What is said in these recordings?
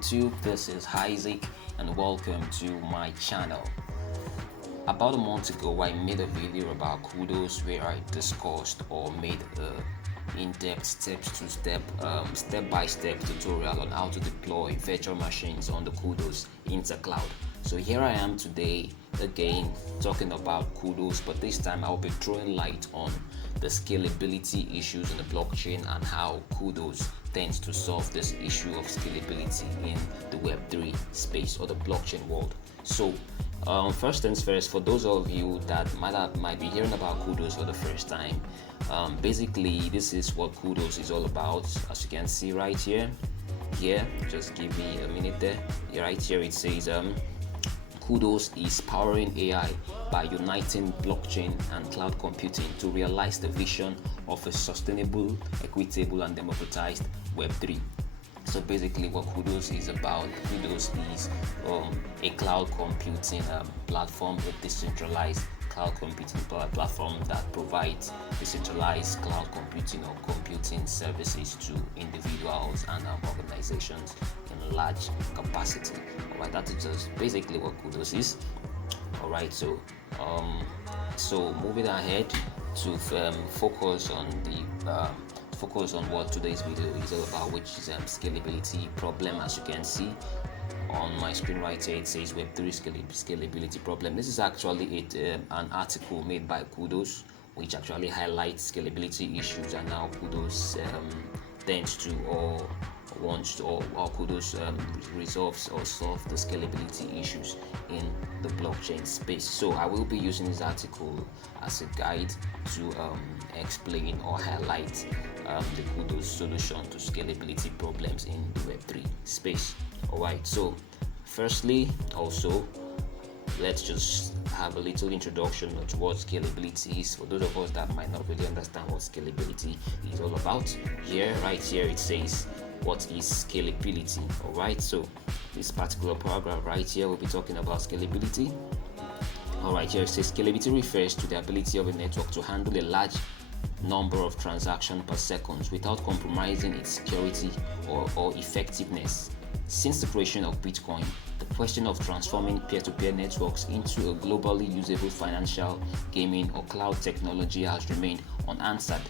YouTube. This is Isaac and welcome to my channel. About a month ago, I made a video about Kudos where I discussed or made a in-depth step-by-step tutorial on how to deploy virtual machines on the Kudos intercloud. So here I am today again talking about Kudos, but this time I'll be throwing light on the scalability issues in the blockchain and how Kudos tends to solve this issue of scalability in the Web3 space or the blockchain world. So first things first, for those of you that might be hearing about Kudos for the first time, basically this is what Kudos is all about. As you can see right here, just give me a minute there. Right here it says Kudos is powering AI by uniting blockchain and cloud computing to realize the vision of a sustainable, equitable, and democratized Web3. So basically what Kudos is about, Kudos is a cloud computing platform, a decentralized cloud computing platform that provides decentralized cloud computing or computing services to individuals and organizations in large capacity. Alright, that is just basically what Kudos is. Alright, so moving ahead to focus on what today's video is all about, which is scalability problem. As you can see on my screen right here, it says Web3 scalability problem. This is actually an article made by Kudos, which actually highlights scalability issues and how Kudos tends to or wants to or Kudos resolves or solve the scalability issues in the blockchain space. So I will be using this article as a guide to explain or highlight the Kudos solution to scalability problems in the Web3 space. Alright, so firstly, also let's just have a little introduction to what scalability is for those of us that might not really understand what scalability is all about. Right here it says what is scalability. Alright, so this particular paragraph right here will be talking about scalability. Alright, here it says scalability refers to the ability of a network to handle a large number of transactions per second without compromising its security or effectiveness. Since the creation of Bitcoin, the question of transforming peer-to-peer networks into a globally usable financial, gaming, or cloud technology has remained unanswered.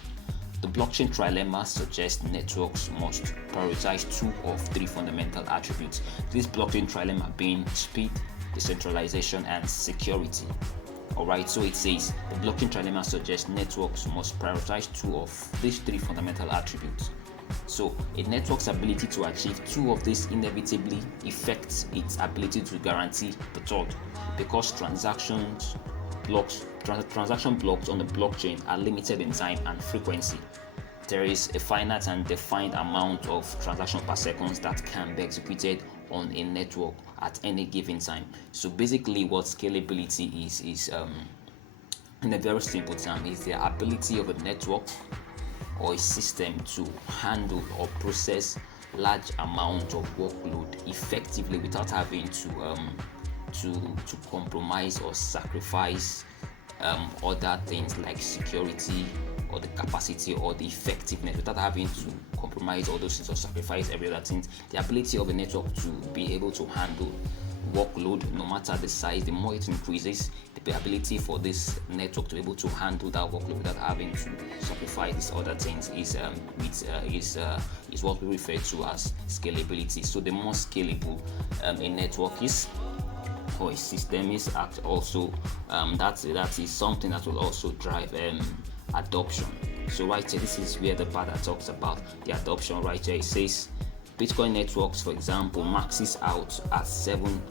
The blockchain trilemma suggests networks must prioritize two of three fundamental attributes. This blockchain trilemma being speed, decentralization, and security. Alright, so it says the blockchain trilemma suggests networks must prioritize two of these three fundamental attributes. So a network's ability to achieve two of these inevitably affects its ability to guarantee the third, because transaction blocks on the blockchain are limited in time and frequency. There is a finite and defined amount of transactions per second that can be executed on a network at any given time. So basically what scalability is in a very simple term, is the ability of a network or a system to handle or process large amount of workload effectively without having to compromise or sacrifice other things like security or the capacity or the effectiveness, without having to compromise all those things or sacrifice every other thing. The ability of a network to be able to handle workload, no matter the size, the more it increases, the ability for this network to be able to handle that workload without having to sacrifice these other things is what we refer to as scalability. So the more scalable a network is or a system is, also that is something that will also drive adoption. So right here, this is where the part that talks about the adoption. Right here it says Bitcoin networks, for example, maxes out at 7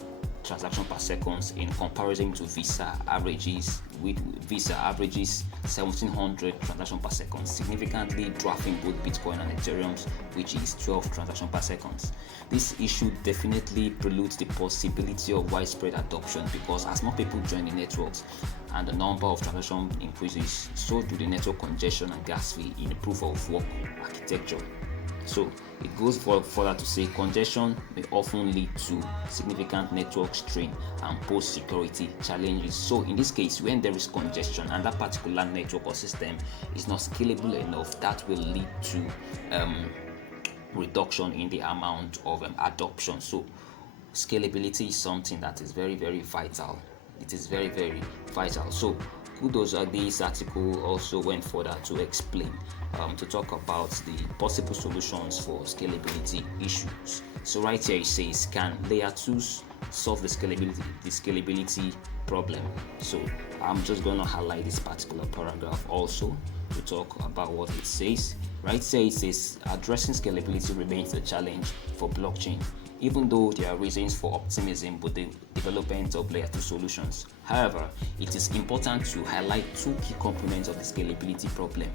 transactions per second in comparison to Visa averages 1700 transactions per second, significantly dwarfing both Bitcoin and Ethereum's, which is 12 transactions per second. This issue definitely preludes the possibility of widespread adoption, because as more people join the networks and the number of transactions increases, so do the network congestion and gas fee in the proof of work architecture. So it goes further to say congestion may often lead to significant network strain and pose security challenges. So in this case, when there is congestion and that particular network or system is not scalable enough, that will lead to reduction in the amount of adoption. So scalability is something that is very, very vital. It is very, very vital. So Kudos, this article also went further to explain, to talk about the possible solutions for scalability issues. So right here it says, can layer 2s solve the scalability problem? So I'm just going to highlight this particular paragraph also to talk about what it says. Right here it says, addressing scalability remains a challenge for blockchain, even though there are reasons for optimism with the development of layer 2 solutions. However, it is important to highlight two key components of the scalability problem,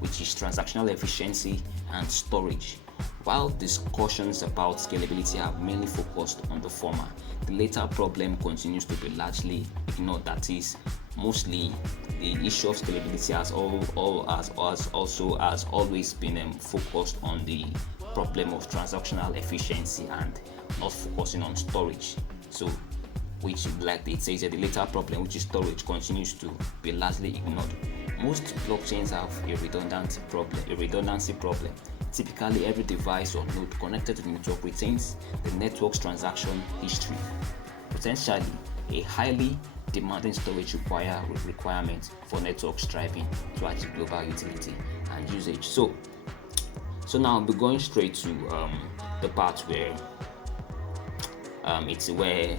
which is transactional efficiency and storage. While discussions about scalability have mainly focused on the former, the latter problem continues to be largely ignored. That is, mostly the issue of scalability has always been focused on the problem of transactional efficiency and not focusing on storage. So, which, like it says here, the later problem, which is storage, continues to be largely ignored. Most blockchains have a redundancy problem. Typically, every device or node connected to the network retains the network's transaction history. Potentially, a highly demanding storage requirement for networks striving to achieve global utility and usage. So now I'll be going straight to the part where it's where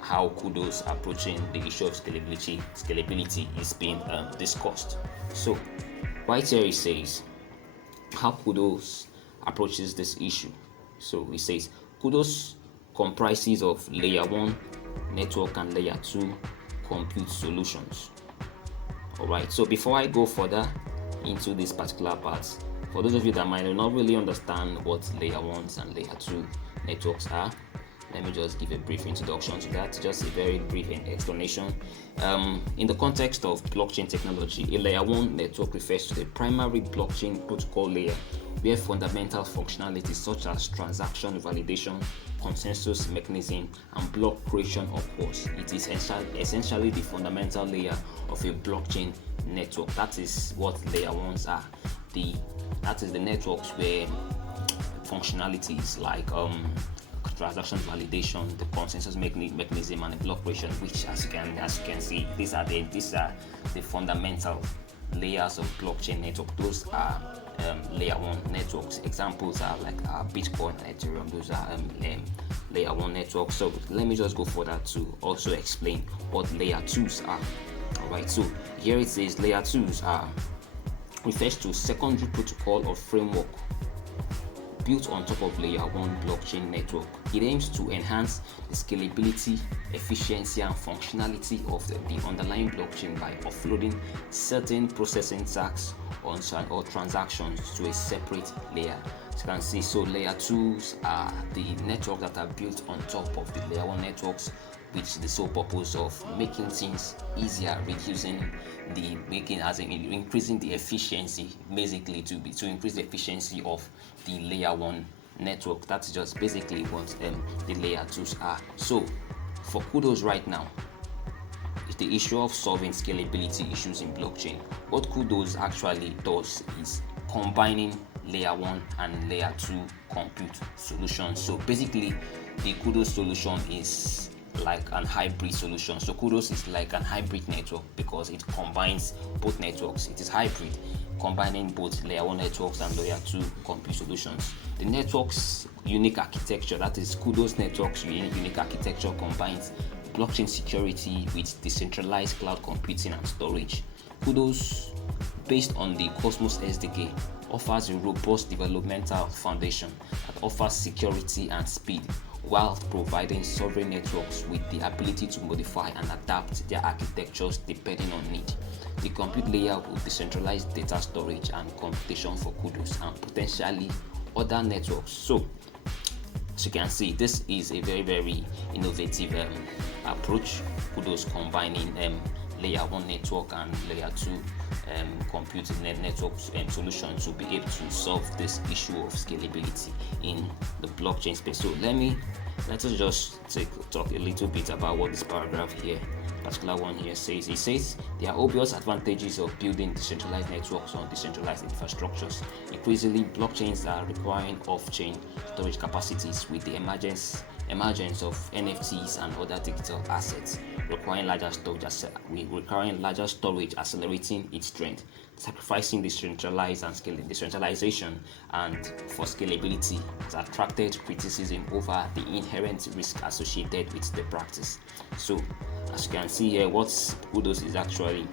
how Kudos approaching the issue of scalability is being discussed. So right here it says how Kudos approaches this issue. So it says Kudos comprises of layer 1 network and layer 2 compute solutions. Alright, so before I go further into this particular part, for those of you that might not really understand what layer 1s and layer 2 networks are, let me just give a brief introduction to that, just a very brief explanation. In the context of blockchain technology, a layer 1 network refers to the primary blockchain protocol layer, where fundamental functionalities such as transaction validation, consensus mechanism, and block creation occurs. It is essentially the fundamental layer of a blockchain network. That is what layer 1s are. That is the networks where functionalities like transaction validation, the consensus mechanism, and the block creation, which as you can see, these are the fundamental layers of blockchain network. Those are layer 1 networks. Examples are like Bitcoin and Ethereum. Those are layer 1 networks. So let me just go further to also explain what layer 2s are. Alright, so here it says layer 2s refers to secondary protocol or framework built on top of layer 1 blockchain network. It aims to enhance the scalability, efficiency, and functionality of the underlying blockchain by offloading certain processing tasks or transactions to a separate layer. As you can see, so layer 2s are the networks that are built on top of the layer 1 networks, which the sole purpose of making things easier, increasing the efficiency, basically to increase the efficiency of the layer 1 network. That's just basically what the layer 2s are. So for Kudos right now, the issue of solving scalability issues in blockchain, what Kudos actually does is combining layer 1 and layer 2 compute solutions. So basically the Kudos solution is like an hybrid solution. So Kudos is like an hybrid network because it combines both networks. It is hybrid, combining both layer 1 networks and layer 2 compute solutions. The network's unique architecture, that is Kudos network's unique architecture, combines blockchain security with decentralized cloud computing and storage. Kudos, based on the Cosmos SDK, offers a robust developmental foundation that offers security and speed, while providing sovereign networks with the ability to modify and adapt their architectures depending on need. The compute layer will decentralize data storage and computation for Kudos and potentially other networks. So as you can see, this is a very, very innovative approach. Kudos combining layer 1 network and layer 2 computing network solution to be able to solve this issue of scalability in the blockchain space. So let us just talk a little bit about what this paragraph here particular one here says, there are obvious advantages of building decentralized networks on decentralized infrastructures. Increasingly, blockchains are requiring off-chain storage capacities with the emergence of NFTs and other digital assets, requiring larger storage, accelerating its trend, sacrificing decentralization and for scalability has attracted criticism over the inherent risk associated with the practice. So, as you can see here, what Kudos is actually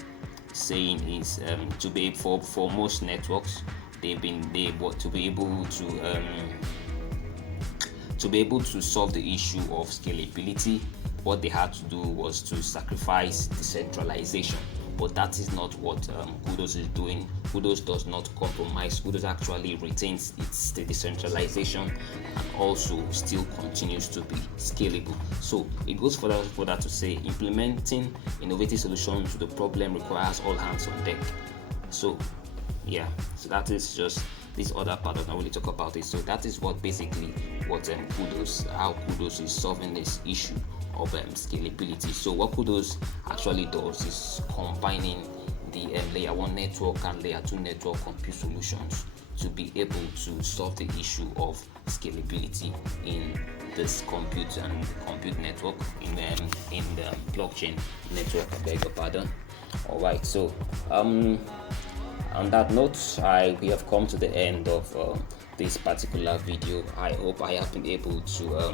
saying is to be for most networks, to be able to solve the issue of scalability, what they had to do was to sacrifice decentralization. But that is not what Kudos is doing. Kudos does not compromise. Kudos actually retains its decentralization and also still continues to be scalable. So it goes further to say implementing innovative solutions to the problem requires all hands on deck. So yeah, so that is just this other part of not really talk about it. So that is what basically what how Kudos is solving this issue of scalability. So what Kudos actually does is combining the layer 1 network and layer 2 network compute solutions to be able to solve the issue of scalability in this compute network in the blockchain network. I beg your pardon. All right, so on that note, we have come to the end of this particular video. I hope I have been able to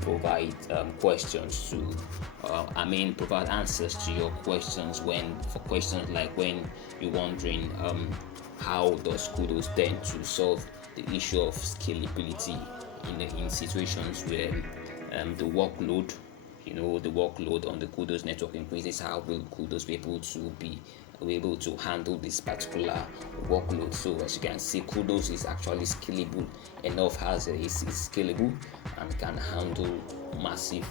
provide questions to provide answers to your questions for questions like when you're wondering how does Kudos tend to solve the issue of scalability in situations where the workload on the Kudos network increases. How will Kudos be able to handle this particular workload? So as you can see, Kudos is actually scalable enough, is scalable and can handle massive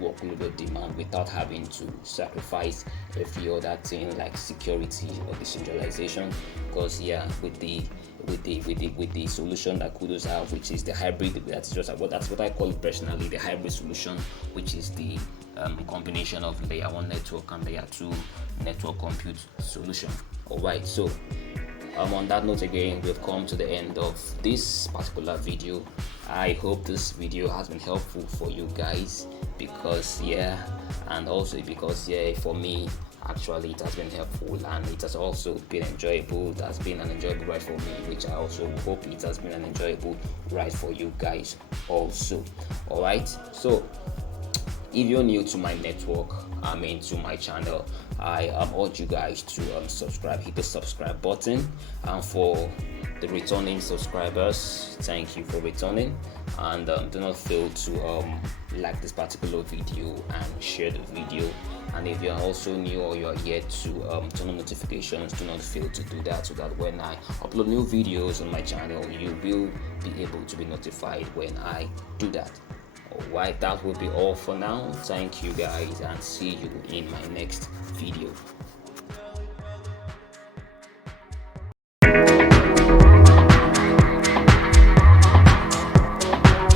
workload of demand without having to sacrifice every other thing like security or decentralization. Because with the solution that Kudos have, which is the hybrid, that's what I call it personally, the hybrid solution, which is the combination of layer 1 network and layer 2 network compute solution. Alright, so on that note, again, we've come to the end of this particular video. I hope this video has been helpful for you guys because for me actually it has been helpful and it has also been enjoyable. It has been an enjoyable ride for me, which I also hope it has been an enjoyable ride for you guys also. Alright, so if you're new to my network, to my channel, I urge you guys to subscribe, hit the subscribe button, and for the returning subscribers, thank you for returning, and do not fail to like this particular video and share the video. And if you're also new or you're yet to turn on notifications, do not fail to do that so that when I upload new videos on my channel, you will be able to be notified when I do that. Alright, that will be all for now. Thank you guys and see you in my next video.